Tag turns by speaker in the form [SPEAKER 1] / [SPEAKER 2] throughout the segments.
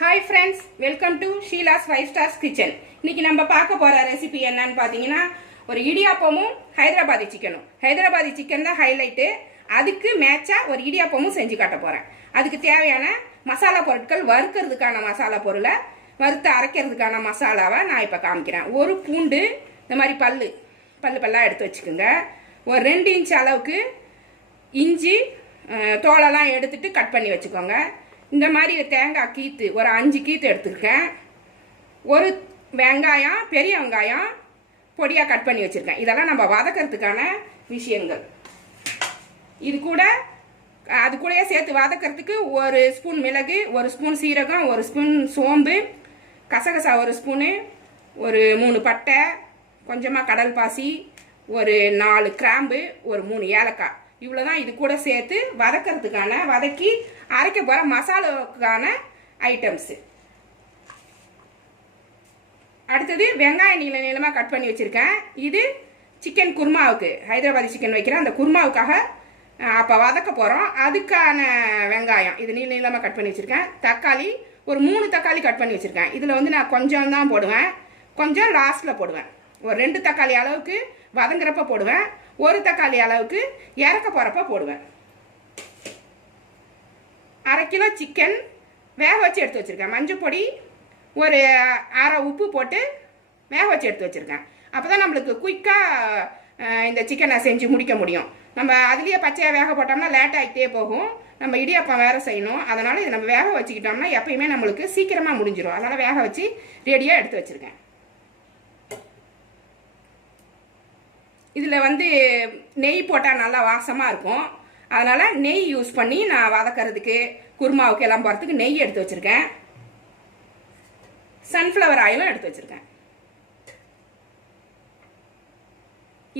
[SPEAKER 1] Hi friends welcome to Sheela's five stars kitchen இன்னைக்கு நம்ம பார்க்க போற ரெசிபி என்னன்னு பார்த்தீங்கன்னா ஒரு இடியாப்பமும் ஹைதராபாதி சிக்கனும் ஹைதராபாதி சிக்கன் தான் ஹைலைட்டு அதுக்கு மேட்சா ஒரு இடியாப்பமும் செஞ்சு காட்ட போறேன். அதுக்கு தேவையான மசாலா பொருட்கள் வறுக்கிறதுக்கான மசாலா பொருளை வறுத்து அரைக்கிறதுக்கான மசாலாவை நான் இப்போ காமிக்கிறேன். ஒரு பூண்டு இந்த மாதிரி பல்லு பல்லு பல்லாக எடுத்து வச்சுக்கோங்க. ஒரு ரெண்டு இன்ச் அளவுக்கு இஞ்சி தோலெல்லாம் எடுத்துட்டு கட் பண்ணி வச்சுக்கோங்க. இந்த மாதிரி தேங்காய் கீத்து ஒரு அஞ்சு கீத்து எடுத்துருக்கேன். ஒரு வெங்காயம் பெரிய வெங்காயம் பொடியாக கட் பண்ணி வச்சுருக்கேன். இதெல்லாம் நம்ம வதக்கிறதுக்கான விஷயங்கள். இது கூட அது கூடயே சேர்த்து வதக்கிறதுக்கு ஒரு ஸ்பூன் மிளகு ஒரு ஸ்பூன் சீரகம் ஒரு ஸ்பூன் சோம்பு கசகசா ஒரு ஸ்பூனு ஒரு மூணு பட்டை கொஞ்சமாக கடல் பாசி ஒரு நாலு கிராம்பு ஒரு மூணு ஏலக்காய். இவ்வளோதான் இது கூட சேர்த்து வதக்கிறதுக்கான வதக்கி அரைக்க போகிற மசாலாவுக்கான ஐட்டம்ஸு அடுத்தது வெங்காயம் நீள நீளமாக கட் பண்ணி வச்சுருக்கேன். இது சிக்கன் குருமாவுக்கு ஹைதராபாதி சிக்கன் வைக்கிறேன். அந்த குருமாவுக்காக அப்போ வதக்க போகிறோம் அதுக்கான வெங்காயம் இது நீள நீளமாக கட் பண்ணி வச்சுருக்கேன். தக்காளி ஒரு மூணு தக்காளி கட் பண்ணி வச்சுருக்கேன். இதில் வந்து நான் கொஞ்சம் தான் போடுவேன். கொஞ்சம் லாஸ்ட்டில் போடுவேன். ஒரு ரெண்டு தக்காளி அளவுக்கு வதங்குறப்ப போடுவேன். ஒரு தக்காளி அளவுக்கு இறக்க போகிறப்ப போடுவேன். அரை கிலோ சிக்கன் வேக வச்சு எடுத்து வச்சுருக்கேன். மஞ்சள் பொடி ஒரு அரை உப்பு போட்டு வேக வச்சு எடுத்து வச்சுருக்கேன். அப்போ தான் நம்மளுக்கு குயிக்காக இந்த சிக்கனை செஞ்சு முடிக்க முடியும். நம்ம அதுலேயே பச்சையாக வேக போட்டோம்னா லேட் ஆகிட்டே போகும். நம்ம இடியாப்பம் வேறு செய்யணும். அதனால் இதை நம்ம வேக வச்சுக்கிட்டோம்னா எப்பயுமே நம்மளுக்கு சீக்கிரமாக முடிஞ்சிடும் அதனால் வேக வச்சு ரெடியாக எடுத்து வச்சுருக்கேன். இதில் வந்து நெய் போட்டால் நல்லா வாசமாக இருக்கும். அதனால் நெய் யூஸ் பண்ணி நான் வதக்கிறதுக்கு குருமாவுக்கு எல்லாம் போகிறதுக்கு நெய் எடுத்து வச்சுருக்கேன். சன்ஃப்ளவர் ஆயிலும் எடுத்து வச்சுருக்கேன்.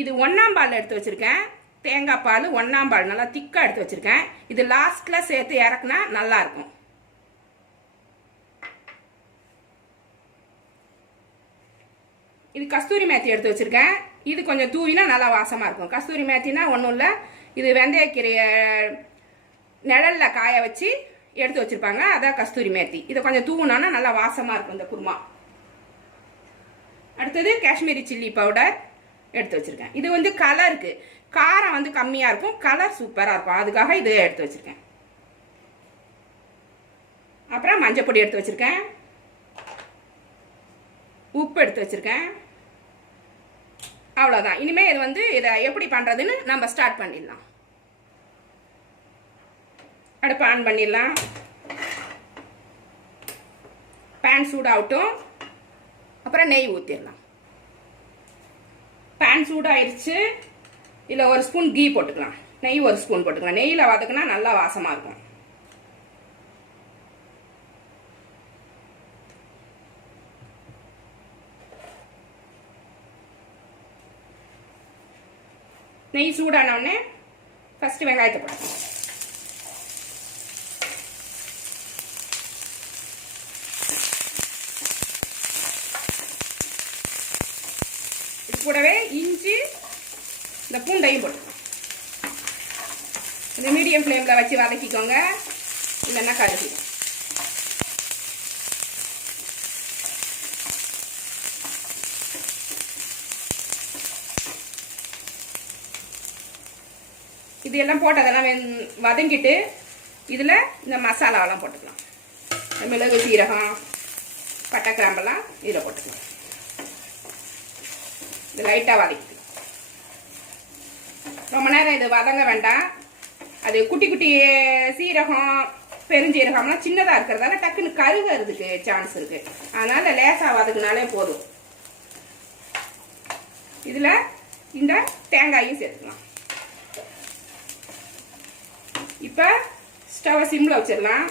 [SPEAKER 1] இது ஒன்றாம் பால் எடுத்து வச்சுருக்கேன். தேங்காய் பால் ஒன்றாம் பால் நல்லா திக்காக எடுத்து வச்சுருக்கேன். இது லாஸ்ட்டில் சேர்த்து இறக்குனா நல்லாயிருக்கும் இது கஸ்தூரி மேத்தி எடுத்து வச்சுருக்கேன். இது கொஞ்சம் தூவினா நல்லா வாசமாக இருக்கும். கஸ்தூரி மேத்தினா ஒன்றும் இல்லை. இது வெந்தயக்கீரையை நிழலில் காய வச்சு எடுத்து வச்சுருப்பாங்க. அதான் கஸ்தூரி மேத்தி. இதை கொஞ்சம் தூவுனானா நல்லா வாசமாக இருக்கும் இந்த குருமா. அடுத்தது காஷ்மீரி சில்லி பவுடர் எடுத்து வச்சுருக்கேன். இது வந்து கலருக்கு காரம் வந்து கம்மியாக இருக்கும். கலர் சூப்பராக இருக்கும். அதுக்காக இது எடுத்து வச்சுருக்கேன். அப்புறம் மஞ்சள் பொடி எடுத்து வச்சுருக்கேன். உப்பு எடுத்து வச்சுருக்கேன். அவ்வளோதான் இனிமேல் இது வந்து இதை எப்படி பண்ணுறதுன்னு நம்ம ஸ்டார்ட் பண்ணிடலாம். அடுப்பு ஆன் பண்ணிடலாம். பேன் சூடாகட்டும். அப்புறம் நெய் ஊற்றிடலாம் பேன் சூடாகிடுச்சு இதில் ஒரு ஸ்பூன் கீ போட்டுக்கலாம். நெய் ஒரு ஸ்பூன் போட்டுக்கலாம். நெய்யில் வதக்குனா நல்லா வாசமாக இருக்கும். நெய் சூடான உடனே ஃபஸ்ட்டு வெங்காயத்தை போடணும். இது கூடவே இஞ்சி இந்த பூண்டையும் போட்டுக்கலாம் இது மீடியம் ஃப்ளேமில் வச்சு வதக்கிக்கோங்க. இல்லைன்னா கருகிடும் இது எல்லாம் போட்டதெல்லாம் வெந்- வதங்கிட்டு இதில் இந்த மசாலாவெல்லாம் போட்டுக்கலாம். மிளகு சீரகம் பட்டை கிராம்பெல்லாம் இதில் போட்டுக்கலாம். இது லைட்டாக வதக்கிக்கலாம். ரொம்ப நேரம் இது வதங்க வேண்டாம். அது குட்டி குட்டி சீரகம் பெருஞ்சீரகம்லாம் சின்னதாக இருக்கிறதால டக்குன்னு கருகிறதுக்கு சான்ஸ் இருக்குது அதனால் லேசாக வதக்குனாலே போதும். இதில் இந்த தேங்காயும் சேர்த்துக்கலாம். இப்போ ஸ்டவ்வை சிம்மில் வச்சிடலாம்.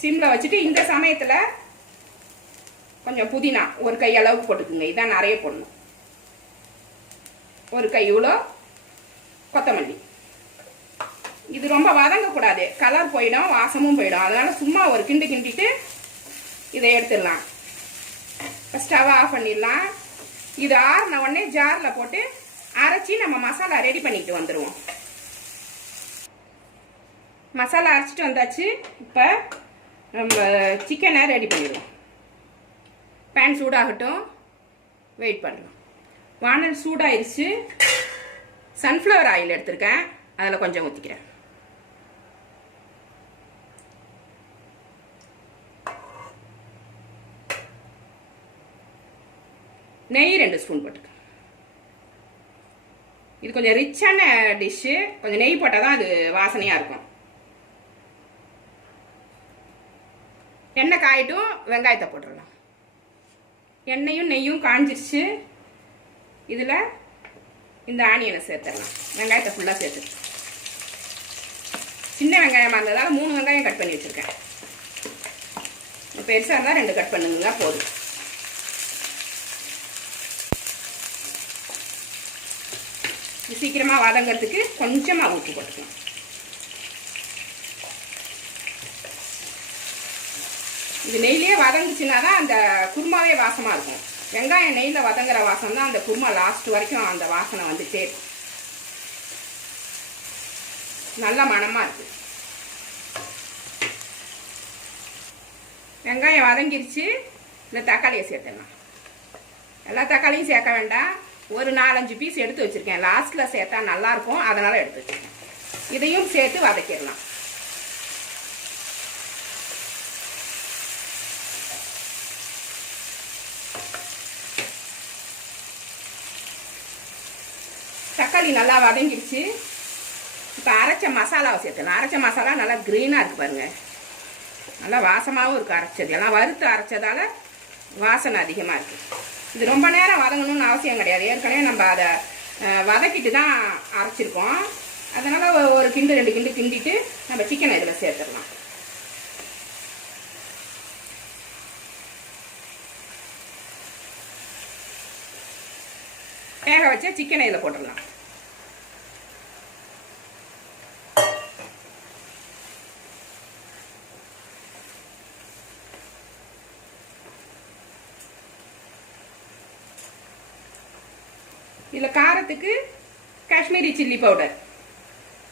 [SPEAKER 1] சிம்மில் வச்சுட்டு இந்த சமயத்தில் கொஞ்சம் புதினா ஒரு கை அளவுக்கு போட்டுக்குங்க. இதான் நிறைய போடணும். ஒரு கை இவ்வளோ கொத்தமல்லி. இது ரொம்ப வதங்கக்கூடாது. கலர் போயிடும் வாசமும் போயிடும். அதனால் சும்மா ஒரு கிண்டு கிண்டிட்டு இதை எடுத்துடலாம். இப்போ ஸ்டவ் ஆஃப் பண்ணிடலாம். இது ஆறின உடனே ஜாரில் போட்டு அரைச்சி நம்ம மசாலா ரெடி பண்ணிட்டு வந்துடுவோம் மசாலா அரைச்சிட்டு வந்தாச்சு. இப்போ நம்ம சிக்கனை ரெடி பண்ணிடுவோம். பேன் சூடாகட்டும். வெயிட் பண்ணலாம். வானல் சூடாயிருச்சு. சன்ஃப்ளவர் ஆயில் எடுத்திருக்கேன். அதில் கொஞ்சம் ஊற்றிக்கிறேன் நெய் ரெண்டு ஸ்பூன் போட்டுக்க இது கொஞ்சம் ரிச்சான டிஷ்ஷு கொஞ்சம் நெய் போட்டால் தான் அது வாசனையாக இருக்கும். எண்ணெய் காயட்டும் வெங்காயத்தை போட்டுடலாம். எண்ணெயும் நெய்யும் காஞ்சிருச்சு. இதில் இந்த ஆனியனை சேர்த்துடலாம். வெங்காயத்தை ஃபுல்லாக சேர்த்து சின்ன வெங்காயமாக இருந்ததால் மூணு வெங்காயம் கட் பண்ணி வச்சுருக்கேன். பெருசாக இருந்தால் ரெண்டு கட் பண்ணுங்க போதும். இது சீக்கிரமாக வதங்கிறதுக்கு கொஞ்சமாக ஊற்றி போட்டுக்கலாம். இது நெய்லேயே வதங்குச்சுன்னா தான் அந்த குருமாவே வாசமாக இருக்கும். வெங்காயம் நெய்யில் வதங்குற வாசம் தான் அந்த குருமா லாஸ்ட் வரைக்கும் அந்த வாசனை வந்து இருக்கும். நல்ல மணமாக இருக்குது வெங்காயம் வதங்கிருச்சு. இந்த தக்காளியை சேர்த்துடலாம். எல்லா தக்காளியும் சேர்க்க வேண்டாம். ஒரு நாலஞ்சு பீஸ் எடுத்து வச்சுருக்கேன். லாஸ்ட்டில் சேர்த்தா நல்லாயிருக்கும் அதனால் எடுத்து வச்சுருக்கேன். இதையும் சேர்த்து வதக்கிடலாம். தக்காளி நல்லா வதங்கிடுச்சு. இப்போ அரைச்ச மசாலாவை சேர்த்துலாம் அரைச்ச மசாலா நல்லா க்ரீனாக இருக்குது பாருங்கள் நல்லா வாசமாகவும் இருக்குது அரைச்சது. எல்லாம் வறுத்து அரைச்சதால் வாசனை அதிகமாக இருக்குது இது ரொம்ப நேரம் வதங்கணும்னு அவசியம் கிடையாது. ஏற்கனவே நம்ம அதை வதக்கிட்டு தான் அரைச்சிருக்கோம். அதனால் ஒரு கிண்டு ரெண்டு கிண்டு கிண்டிட்டு நம்ம சிக்கனை இதில் சேர்த்துடலாம். வேக வச்சா சிக்கனை இதில் போட்டுடலாம். இதில் காரத்துக்கு காஷ்மீரி சில்லி பவுடர்.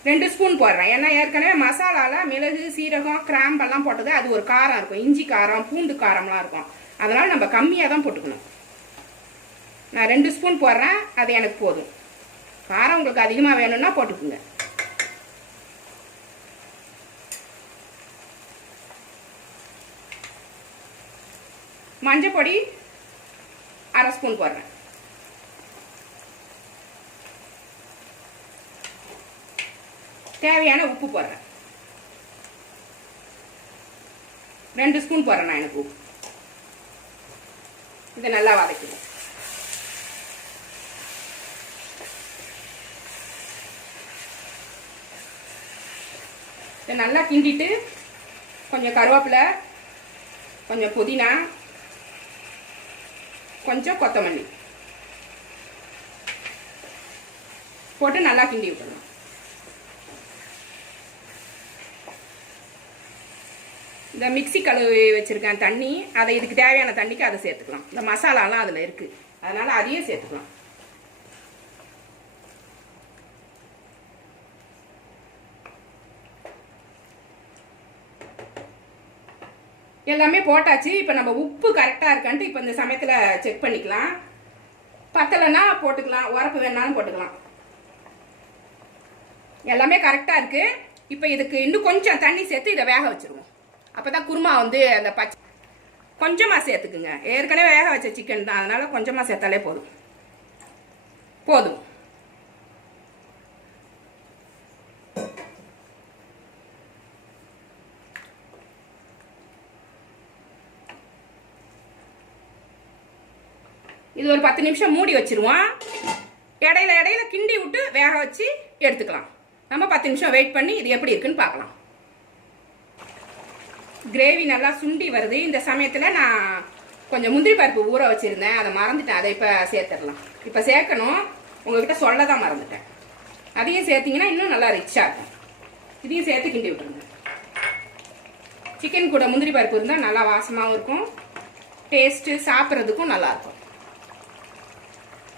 [SPEAKER 1] ரெண்டு ஸ்பூன் போடுறேன். ஏன்னா ஏற்கனவே மசாலாவில் மிளகு சீரகம் கிராம்பெல்லாம் போட்டது அது ஒரு காரம் இருக்கும். இஞ்சி காரம் பூண்டு காரம்லாம் இருக்கும். அதனால் நம்ம கம்மியாக தான் போட்டுக்கணும். நான் ரெண்டு ஸ்பூன் போடுறேன். அது எனக்கு போதும். காரம் உங்களுக்கு அதிகமாக வேணும்னா போட்டுக்குங்க. மஞ்சள் பொடி அரை ஸ்பூன் போடுறேன். தேவையான உப்பு போடுறேன். ரெண்டு ஸ்பூன் போடுறேன் நான் எனக்கு உப்பு. இதை நல்லா வதக்கிடுவோம். இதை நல்லா கிண்டிட்டு கொஞ்சம் கருவேப்பிலை கொஞ்சம் புதினா கொஞ்சம் கொத்தமல்லி போட்டு நல்லா கிண்டி விட்டுடலாம் இந்த மிக்ஸி கழுவி வச்சுருக்கேன் தண்ணி அதை இதுக்கு தேவையான தண்ணிக்கு அதை சேர்த்துக்கலாம். இந்த மசாலாலாம் அதில் இருக்குது அதனால் அதையும் சேர்த்துக்கலாம். எல்லாமே போட்டாச்சு. இப்போ நம்ம உப்பு கரெக்டாக இருக்கான்ட்டு இப்போ இந்த சமயத்தில் செக் பண்ணிக்கலாம். பத்தலைன்னா போட்டுக்கலாம். உரப்பு வேணாலும் போட்டுக்கலாம். எல்லாமே கரெக்டாக இருக்குது இப்போ இதுக்கு இன்னும் கொஞ்சம் தண்ணி சேர்த்து இதை வேக வச்சுருவோம். அப்போ தான் குருமா வந்து அந்த பச்சை கொஞ்சமாக சேர்த்துக்குங்க. ஏற்கனவே வேக வச்ச சிக்கன் தான். அதனால் கொஞ்சமாக சேர்த்தாலே போதும். போதும். இது ஒரு பத்து நிமிஷம் மூடி வச்சிருவோம். இடையில இடையில கிண்டி விட்டு வேக வச்சு எடுத்துக்கலாம். நம்ம பத்து நிமிஷம் வெயிட் பண்ணி இது எப்படி இருக்குன்னு பார்க்கலாம். கிரேவி நல்லா சுண்டி வருது. இந்த சமயத்தில் நான் கொஞ்சம் முந்திரி பருப்பு ஊற வச்சுருந்தேன். அதை மறந்துட்டேன். அதை இப்போ சேர்த்துடலாம். இப்போ சேர்க்கணும். உங்ககிட்ட சொல்ல தான் மறந்துட்டேன். அதையும் சேர்த்திங்கன்னா இன்னும் நல்லா ரிச்சாக இருக்கும். இதையும் சேர்த்து கிண்டி விட்டுருங்க. சிக்கன் கூட முந்திரி பருப்பு இருந்தால் நல்லா வாசமாகவும் இருக்கும். டேஸ்ட்டு சாப்பிட்றதுக்கும் நல்லாயிருக்கும்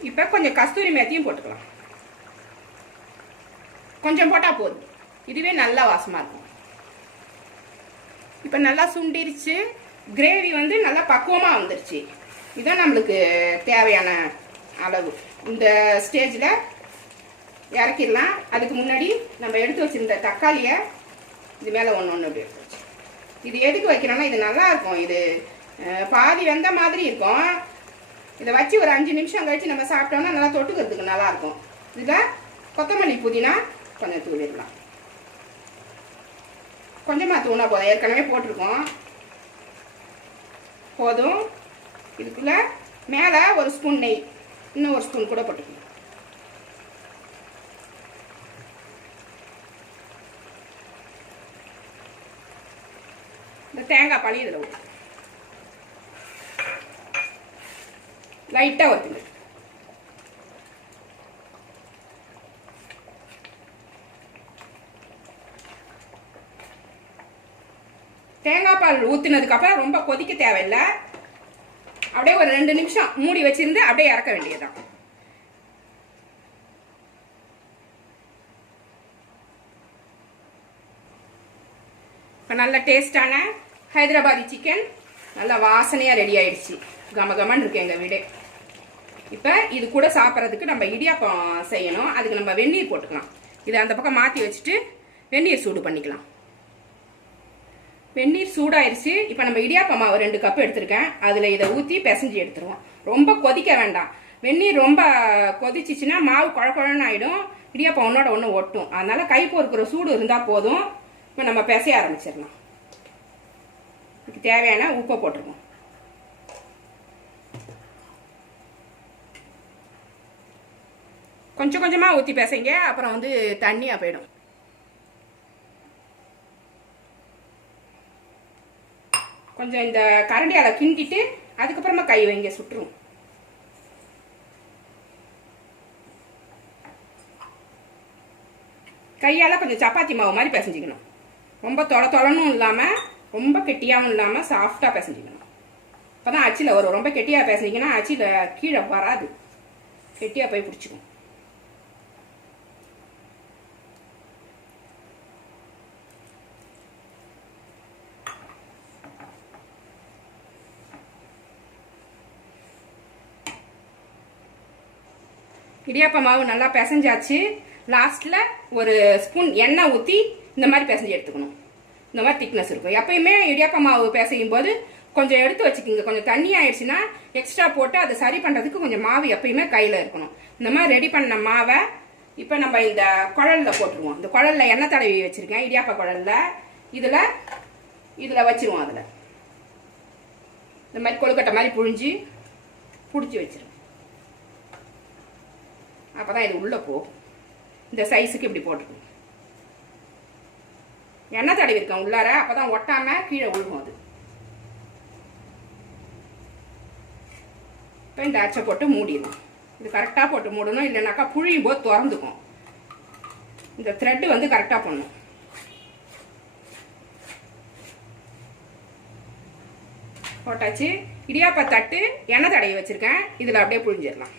[SPEAKER 1] இப்போ கொஞ்சம் கஸ்தூரி மேத்தியும் போட்டுக்கலாம். கொஞ்சம் போட்டால் போதும். இதுவே நல்லா வாசமாக இருக்கும். இப்போ நல்லா சுண்டிருச்சு. கிரேவி வந்து நல்லா பக்குவமாக வந்துருச்சு. இதுதான் நம்மளுக்கு தேவையான அளவு. இந்த ஸ்டேஜில் இறக்கிடலாம். அதுக்கு முன்னாடி நம்ம எடுத்து வச்சிருந்த தக்காளியை இது மேலே ஒன்று ஒன்று அப்படி எடுத்து வச்சு. இது எதுக்கு வைக்கிறோன்னா இது நல்லா இருக்கும். இது பாதி வெந்த மாதிரி இருக்கும். இதை வச்சு ஒரு அஞ்சு நிமிஷம் கழிச்சு நம்ம சாப்பிட்டோம்னா நல்லா தொட்டுக்கிறதுக்கு நல்லாயிருக்கும் இதில் கொத்தமல்லி புதினா கொஞ்சம் தூவிடலாம் கொஞ்சமாக தூணா போதும். ஏற்கனவே போட்டிருக்கோம். போதும். இதுக்குள்ள மேலே ஒரு ஸ்பூன் நெய். இன்னும் ஒரு ஸ்பூன் கூட போட்டுக்கணும் இந்த தேங்காய் பாலி இதில் ஊற்று லைட்டாக ஊற்றுங்க தேங்காய் பால் ஊற்றினதுக்கு அப்புறம் ரொம்ப கொதிக்க தேவையில்லை. அப்படியே ஒரு ரெண்டு நிமிஷம் மூடி வச்சிருந்து அப்படியே இறக்க வேண்டியதுதான். இப்போ நல்ல டேஸ்டான ஹைதராபாதி சிக்கன் நல்லா வாசனையாக ரெடி ஆயிடுச்சு. கம கமன்னு இருக்கு எங்கள் வீடு. இப்போ இது கூட சாப்பிட்றதுக்கு நம்ம இடியாப்பம் செய்யணும். அதுக்கு நம்ம வெந்நீர் போட்டுக்கலாம். இதை அந்த பக்கம் மாற்றி வச்சுட்டு வெந்நீர் சூடு பண்ணிக்கலாம். வெந்நீர் சூடாயிருச்சு. இப்போ நம்ம இடியாப்ப மாவு ரெண்டு கப் எடுத்திருக்கேன். அதில் இதை ஊற்றி பிசைஞ்சு எடுத்துருவோம். ரொம்ப கொதிக்க வேண்டாம். வெந்நீர் ரொம்ப கொதிச்சிச்சுன்னா மாவு குழ குழன்னு ஆகிடும் இடியாப்பம் ஒன்றோட ஒன்று ஒட்டும். அதனால் கை பொறுக்கிற சூடு இருந்தால் போதும். இப்போ நம்ம பிசைய ஆரம்பிச்சிடலாம். இதுக்கு தேவையான உப்பை போட்டுருவோம். கொஞ்சம் கொஞ்சமாக ஊற்றி பிசைங்க. அப்புறம் வந்து தண்ணியாக போயிடும். கொஞ்சம் இந்த கரண்டியால் கிண்டிட்டு அதுக்கப்புறமா கை வைங்க சுட்டுரும் கையால் கொஞ்சம் சப்பாத்தி மாவு மாதிரி பிசைஞ்சிக்கணும். ரொம்ப தொலை தொலைனும் இல்லாமல் ரொம்ப கெட்டியாகவும் இல்லாமல் சாஃப்டாக பிசைஞ்சிக்கணும். அப்போ தான் அச்சில் வரும். ரொம்ப கெட்டியாக பிசைஞ்சிங்கன்னா அச்சில் கீழே வராது. கெட்டியாக போய் பிடிச்சிக்கும். இடியாப்ப மாவு நல்லா பிசைஞ்சாச்சு. லாஸ்ட்டில் ஒரு ஸ்பூன் எண்ணெய் ஊற்றி இந்த மாதிரி பிசைஞ்சு எடுத்துக்கணும். இந்த மாதிரி திக்னஸ் இருக்கும். எப்பயுமே இடியாப்ப மாவு பிசையும் போது கொஞ்சம் எடுத்து வச்சுக்கிங்க. கொஞ்சம் தண்ணி ஆயிடுச்சுன்னா எக்ஸ்ட்ரா போட்டு அதை சரி பண்ணுறதுக்கு கொஞ்சம் மாவு எப்பயுமே கையில் இருக்கணும். இந்த மாதிரி ரெடி பண்ண மாவை இப்போ நம்ம இந்த குழல்ல போட்டுருவோம். இந்த குழலில் எண்ணெய் தடவி வச்சுருக்கேன். இடியாப்ப குழல்ல. இதில் இதில் வச்சிருவோம் அதில். இந்த மாதிரி கொழுக்கட்டை மாதிரி புழிஞ்சு பிடிச்சி வச்சிருவோம் அப்பதான் இது உள்ளே போ இந்த சைஸுக்கு இப்படி போட்டுருக்கும் எண்ணெய் தடவி இருக்கேன் உள்ளார அப்போதான் ஒட்டாம கீழே விழுகும் அது. இப்போ இந்த அச்சை போட்டு மூடிடும் இது கரெக்டாக போட்டு மூடணும் இல்லைனாக்கா புழியும் போது திறந்துக்கும். இந்த த்ரெட்டு வந்து கரெக்டாக பண்ணும் போட்டாச்சு. இடியாப்பா தட்டு எண்ணெய் தடவி வச்சுருக்கேன். இதில் அப்படியே புழிஞ்சிடலாம்.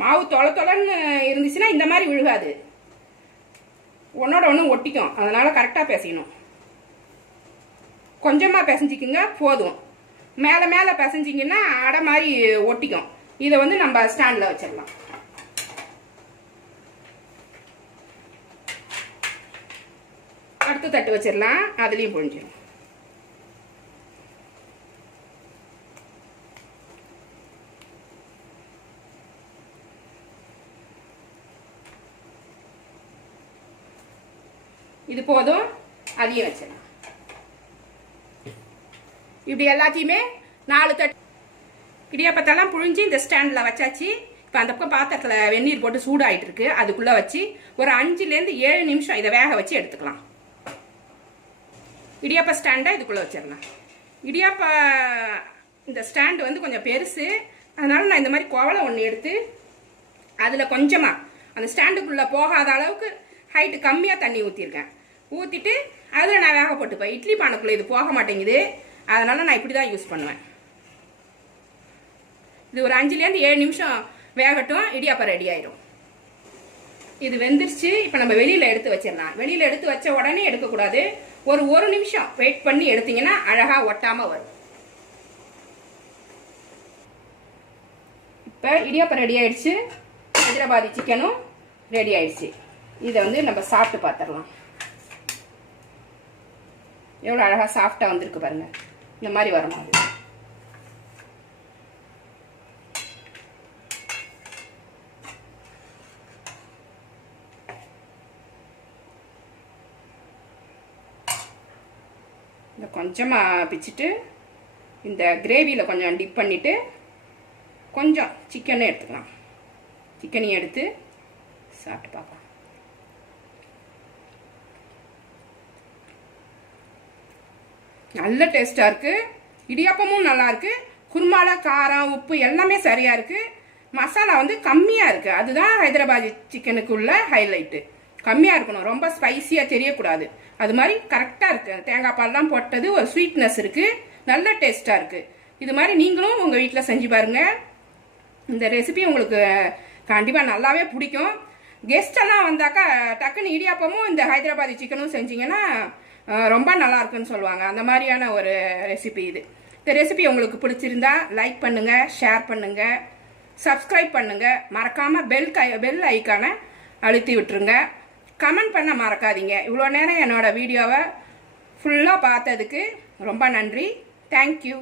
[SPEAKER 1] மாவு தொலை தொலைன்னு இருந்துச்சுன்னா இந்த மாதிரி விழுகாது. ஒன்னோட ஒன்று ஒட்டிக்கும். அதனால் கரெக்டாக பிசையணும் கொஞ்சமாக பிசைஞ்சிக்குங்க போதும். மேலே மேலே பிசைஞ்சிங்கன்னா அடை மாதிரி ஒட்டிக்கும். இதை வந்து நம்ம ஸ்டாண்டில் வச்சிடலாம். அடுத்த தட்டு வச்சிடலாம். அதுலேயும் புழிஞ்சிடும் இது போதும் அதையும் வச்சிடலாம். இப்படி எல்லாத்தையுமே நாலு தட்டு இடியாப்பத்தெல்லாம் புழிஞ்சு இந்த ஸ்டாண்டில் வச்சாச்சு. இப்போ அந்த பக்கம் பாத்திரத்தில் வெந்நீர் போட்டு சூடாகிட்டு இருக்கு அதுக்குள்ளே வச்சு ஒரு அஞ்சுலேருந்து ஏழு நிமிஷம் இதை வேக வச்சு எடுத்துக்கலாம். இடியாப்ப ஸ்டாண்டை இதுக்குள்ளே வச்சிடலாம். இடியாப்ப இந்த ஸ்டாண்டு வந்து கொஞ்சம் பெருசு. அதனால் நான் இந்த மாதிரி கோவலை ஒன்று எடுத்து அதில் கொஞ்சமாக அந்த ஸ்டாண்டுக்குள்ளே போகாத அளவுக்கு ஹைட்டு கம்மியாக தண்ணி ஊற்றிருக்கேன் ஊற்றிட்டு அதில் நான் வேக போட்டுப்பேன். இட்லி பானைக்குள்ளே இது போக மாட்டேங்குது. அதனால் நான் இப்படி தான் யூஸ் பண்ணுவேன். இது ஒரு அஞ்சுலேருந்து ஏழு நிமிஷம் வேகட்டும். இடியாப்பம் ரெடி ஆயிரும். இது வெந்துருச்சு. இப்போ நம்ம வெளியில் எடுத்து வச்சிடலாம். வெளியில் எடுத்து வச்ச உடனே எடுக்கக்கூடாது. ஒரு ஒரு நிமிஷம் வெயிட் பண்ணி எடுத்தீங்கன்னா அழகாக ஒட்டாமல் வரும். இப்போ இடியாப்பம் ரெடி ஆயிடுச்சு. ஹைதராபாதி சிக்கனும் ரெடி ஆயிடுச்சு. இதை வந்து நம்ம சாப்பிட்டு பார்த்துடலாம். எவ்வளோ அழகாக சாஃப்டாக வந்திருக்கு பாருங்க. இந்த மாதிரி வரணும். அது இந்த கொஞ்சமாக பிச்சுட்டு இந்த கிரேவியில் கொஞ்சம் டிப் பண்ணிவிட்டு கொஞ்சம் சிக்கனே எடுத்துக்கலாம். சிக்கனையும் எடுத்து சாப்பிட்டு பார்க்கலாம். நல்ல டேஸ்ட்டாக இருக்குது இடியாப்பமும் நல்லா இருக்கு. குருமால காரம் உப்பு எல்லாமே சரியாக இருக்குது மசாலா வந்து கம்மியாக இருக்குது அதுதான் ஹைதராபாத் சிக்கனுக்கு உள்ள ஹைலைட்டு கம்மியாக இருக்கணும். ரொம்ப ஸ்பைசியாக தெரியக்கூடாது. அது மாதிரி கரெக்டாக இருக்குது தேங்காய் பால்லாம் போட்டது ஒரு ஸ்வீட்னஸ் இருக்குது நல்ல டேஸ்ட்டாக இருக்குது இது மாதிரி நீங்களும் உங்கள் வீட்டில் செஞ்சு பாருங்கள் இந்த ரெசிபி உங்களுக்கு கண்டிப்பாக நல்லாவே பிடிக்கும். கெஸ்ட் எல்லாம் வந்தாக்கா டக்குன்னு இடியாப்பமும் இந்த ஹைதராபாதி சிக்கனும் செஞ்சீங்கன்னா ரொம்ப நல்லா இருக்குன்னு சொல்லுவாங்க. அந்த மாதிரியான ஒரு ரெசிபி இது. இந்த ரெசிபி உங்களுக்கு பிடிச்சிருந்தா லைக் பண்ணுங்கள் ஷேர் பண்ணுங்கள் சப்ஸ்கிரைப் பண்ணுங்கள் மறக்காமல் பெல் கை பெல் ஐக்கானை அழுத்தி விட்டுருங்க. கமெண்ட் பண்ண மறக்காதீங்க. இவ்வளோ நேரம் என்னோடய வீடியோவை ஃபுல்லாக பார்த்ததுக்கு ரொம்ப நன்றி. தேங்க்யூ